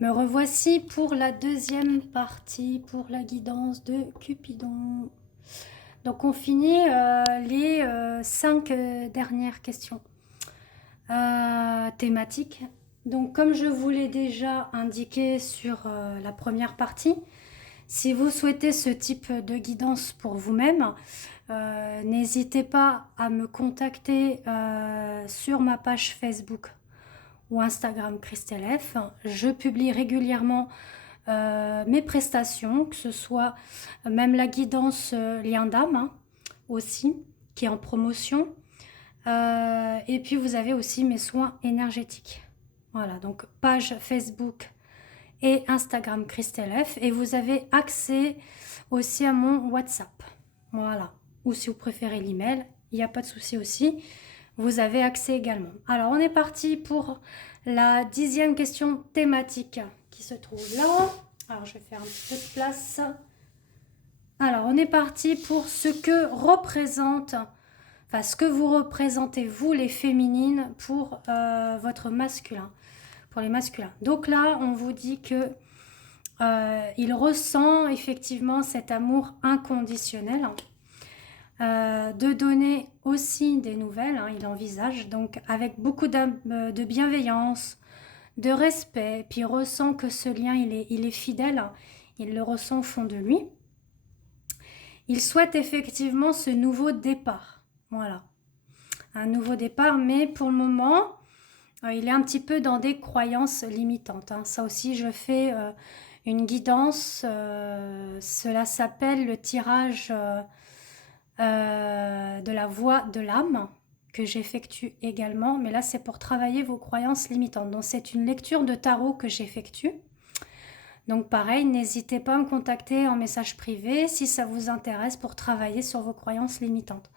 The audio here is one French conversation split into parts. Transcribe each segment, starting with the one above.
Me revoici pour la deuxième partie, pour la guidance de Cupidon. Donc on finit les 5 dernières questions thématiques. Donc comme je vous l'ai déjà indiqué sur la première partie, si vous souhaitez ce type de guidance pour vous-même, n'hésitez pas à me contacter sur ma page Facebook ou Instagram Christelle F. Je publie régulièrement mes prestations, que ce soit même la guidance lien d'âme aussi, qui est en promotion. Et puis vous avez aussi mes soins énergétiques. Voilà, donc page Facebook et Instagram Christelle F. Et vous avez accès aussi à mon WhatsApp. Voilà. Ou si vous préférez l'email, il n'y a pas de souci aussi. Vous avez accès également. Alors on est parti pour la 10e question thématique qui se trouve là. Alors je vais faire un petit peu de place. Alors on est parti pour ce que représente, enfin ce que vous représentez vous les féminines pour votre masculin, pour les masculins. Donc là on vous dit que il ressent effectivement cet amour inconditionnel. De donner aussi des nouvelles, il envisage, donc avec beaucoup de bienveillance, de respect, puis il ressent que ce lien, il est fidèle, il le ressent au fond de lui. Il souhaite effectivement ce nouveau départ, voilà, un nouveau départ, mais pour le moment, il est un petit peu dans des croyances limitantes. Ça aussi, je fais une guidance, cela s'appelle le tirage de la voix de l'âme que j'effectue également, mais là c'est pour travailler vos croyances limitantes. Donc c'est une lecture de tarot que j'effectue. Donc pareil, n'hésitez pas à me contacter en message privé si ça vous intéresse pour travailler sur vos croyances limitantes.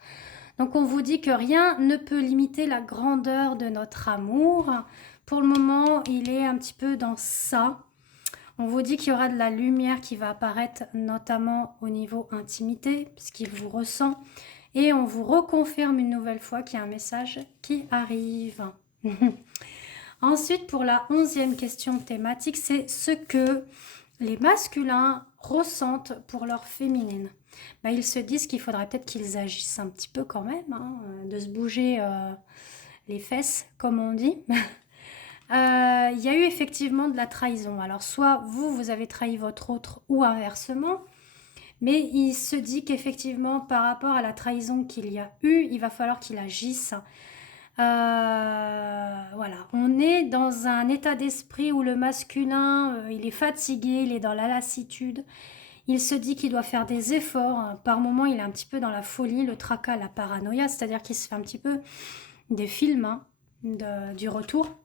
Donc on vous dit que rien ne peut limiter la grandeur de notre amour. Pour le moment, il est un petit peu dans ça. On vous dit qu'il y aura de la lumière qui va apparaître, notamment au niveau intimité, puisqu'il vous ressent. Et on vous reconfirme une nouvelle fois qu'il y a un message qui arrive. Ensuite, pour la 11e question thématique, c'est ce que les masculins ressentent pour leur féminine. Ils se disent qu'il faudrait peut-être qu'ils agissent un petit peu quand même, de se bouger les fesses, comme on dit. Il y a eu effectivement de la trahison. Alors soit vous avez trahi votre autre ou inversement, mais il se dit qu'effectivement par rapport à la trahison qu'il y a eu, il va falloir qu'il agisse. Voilà, on est dans un état d'esprit où le masculin, il est fatigué, il est dans la lassitude. Il se dit qu'il doit faire des efforts. Par moments, il est un petit peu dans la folie, le tracas, la paranoïa, c'est-à-dire qu'il se fait un petit peu des films du retour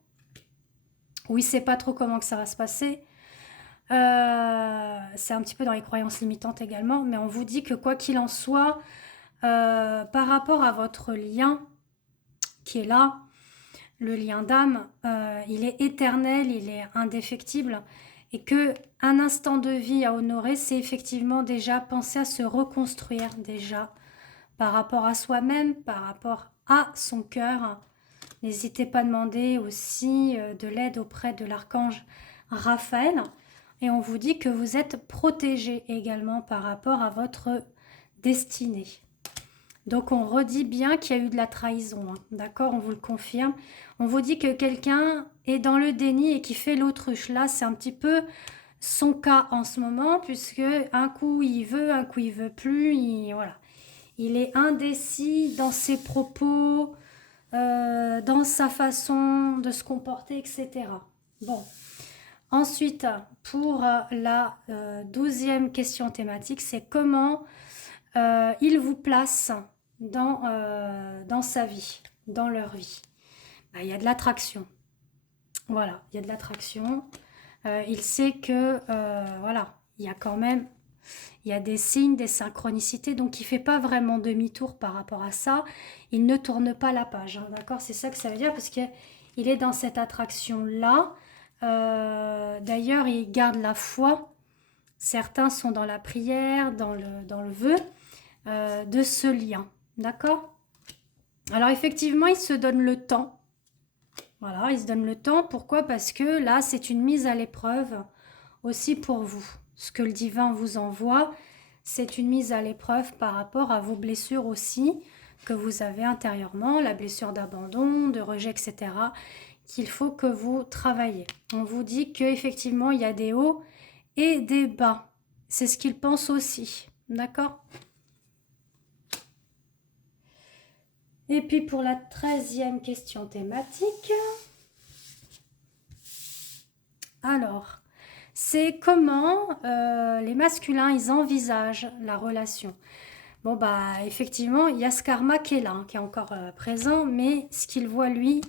où il ne sait pas trop comment que ça va se passer. C'est un petit peu dans les croyances limitantes également, mais on vous dit que quoi qu'il en soit, par rapport à votre lien qui est là, le lien d'âme, il est éternel, il est indéfectible, et que un instant de vie à honorer, c'est effectivement déjà penser à se reconstruire déjà par rapport à soi-même, par rapport à son cœur. N'hésitez pas à demander aussi de l'aide auprès de l'archange Raphaël. Et on vous dit que vous êtes protégé également par rapport à votre destinée. Donc on redit bien qu'il y a eu de la trahison, d'accord, on vous le confirme. On vous dit que quelqu'un est dans le déni et qui fait l'autruche. Là, c'est un petit peu son cas en ce moment, puisque un coup il veut, un coup il veut plus. Voilà. Il est indécis dans ses propos, dans sa façon de se comporter, etc. Bon. Ensuite, pour la 12e question thématique, c'est comment il vous place dans sa vie, dans leur vie. Il y a de l'attraction. Voilà, il y a de l'attraction. Il sait que, voilà, il y a quand même, il y a des signes, des synchronicités, donc il ne fait pas vraiment demi-tour par rapport à ça. Il ne tourne pas la page, d'accord? C'est ça que ça veut dire, parce qu'il est dans cette attraction-là. D'ailleurs, il garde la foi. Certains sont dans la prière, dans le vœu de ce lien, d'accord? Alors effectivement, il se donne le temps. Voilà, il se donne le temps. Pourquoi? Parce que là, c'est une mise à l'épreuve aussi pour vous. Ce que le divin vous envoie, c'est une mise à l'épreuve par rapport à vos blessures aussi que vous avez intérieurement, la blessure d'abandon, de rejet, etc., qu'il faut que vous travaillez. On vous dit qu'effectivement, il y a des hauts et des bas. C'est ce qu'il pense aussi. D'accord? Et puis pour la 13e question thématique, alors, c'est comment les masculins, ils envisagent la relation. Bon, bah, effectivement, il y a ce karma qui est là, hein, qui est encore présent, mais ce qu'il voit, lui,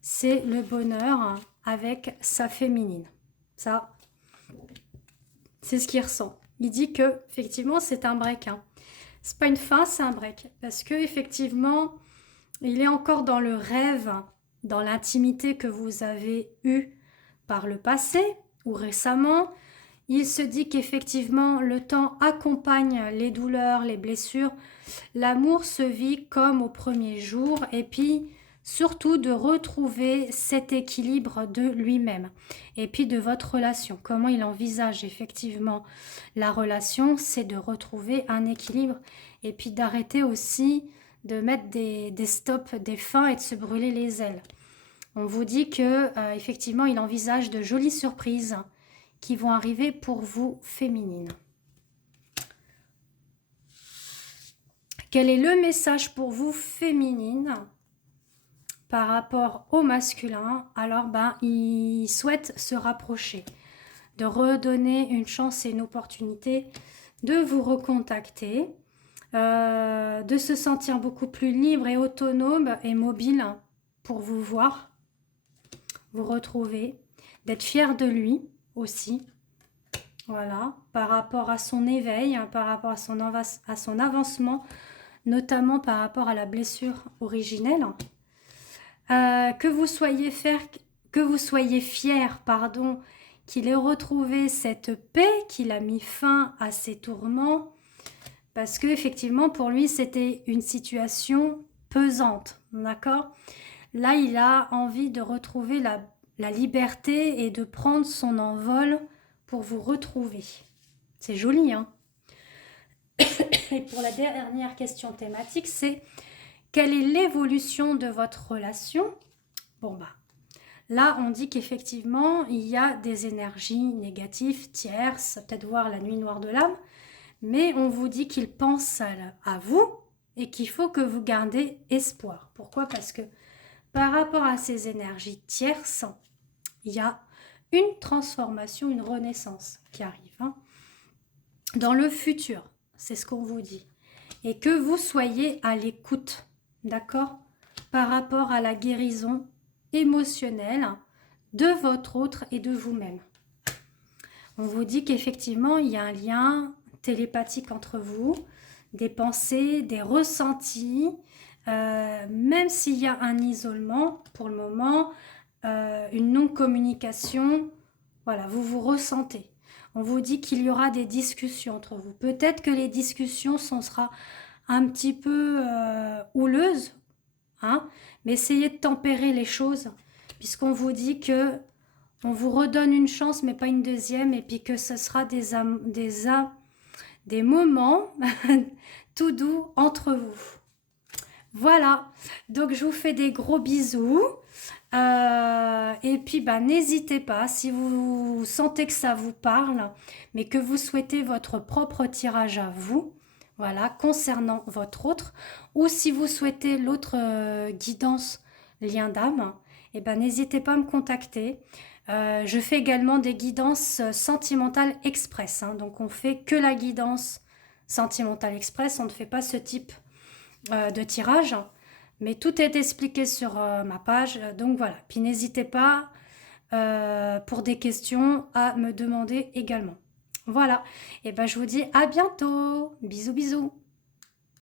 c'est le bonheur hein, avec sa féminine. Ça, c'est ce qu'il ressent. Il dit que, effectivement, c'est un break. Hein. C'est pas une fin, c'est un break. Parce que, effectivement, il est encore dans le rêve, dans l'intimité que vous avez eue par le passé ou récemment. Il se dit qu'effectivement, le temps accompagne les douleurs, les blessures. L'amour se vit comme au premier jour et puis surtout de retrouver cet équilibre de lui-même et puis de votre relation. Comment il envisage effectivement la relation, c'est de retrouver un équilibre et puis d'arrêter aussi de mettre des stops, des fins et de se brûler les ailes. On vous dit que effectivement, il envisage de jolies surprises qui vont arriver pour vous féminines. Quel est le message pour vous féminine par rapport au masculin? Alors, il souhaite se rapprocher, de redonner une chance et une opportunité de vous recontacter, de se sentir beaucoup plus libre et autonome et mobile pour vous voir, vous retrouver, d'être fier de lui aussi. Voilà, par rapport à son éveil, par rapport à son avancement, notamment par rapport à la blessure originelle. Que vous soyez fier, pardon, qu'il ait retrouvé cette paix, qu'il a mis fin à ses tourments, parce que effectivement pour lui c'était une situation pesante, d'accord? Là il a envie de retrouver la liberté et de prendre son envol pour vous retrouver. C'est joli, hein? Et pour la dernière question thématique, c'est quelle est l'évolution de votre relation? Bon, là, on dit qu'effectivement, il y a des énergies négatives, tierces, peut-être voir la nuit noire de l'âme, mais on vous dit qu'il pense à vous et qu'il faut que vous gardez espoir. Pourquoi? Parce que par rapport à ces énergies tierces, il y a une transformation, une renaissance qui arrive hein, dans le futur. C'est ce qu'on vous dit. Et que vous soyez à l'écoute, d'accord? Par rapport à la guérison émotionnelle de votre autre et de vous-même. On vous dit qu'effectivement, il y a un lien télépathique entre vous, des pensées, des ressentis, même s'il y a un isolement pour le moment, une non-communication, voilà, vous vous ressentez. On vous dit qu'il y aura des discussions entre vous. Peut-être que les discussions sera un petit peu houleuses, hein, mais essayez de tempérer les choses, puisqu'on vous dit que on vous redonne une chance, mais pas une deuxième, et puis que ce sera des moments tout doux entre vous. Voilà, donc je vous fais des gros bisous. Et puis n'hésitez pas, si vous sentez que ça vous parle, mais que vous souhaitez votre propre tirage à vous, voilà, concernant votre autre, ou si vous souhaitez l'autre guidance lien d'âme, et n'hésitez pas à me contacter. Je fais également des guidances sentimentales express, hein, donc on fait que la guidance sentimentale express, on ne fait pas ce type de tirage. Mais tout est expliqué sur ma page, donc voilà. Puis n'hésitez pas, pour des questions, à me demander également. Voilà, et je vous dis à bientôt. Bisous, bisous.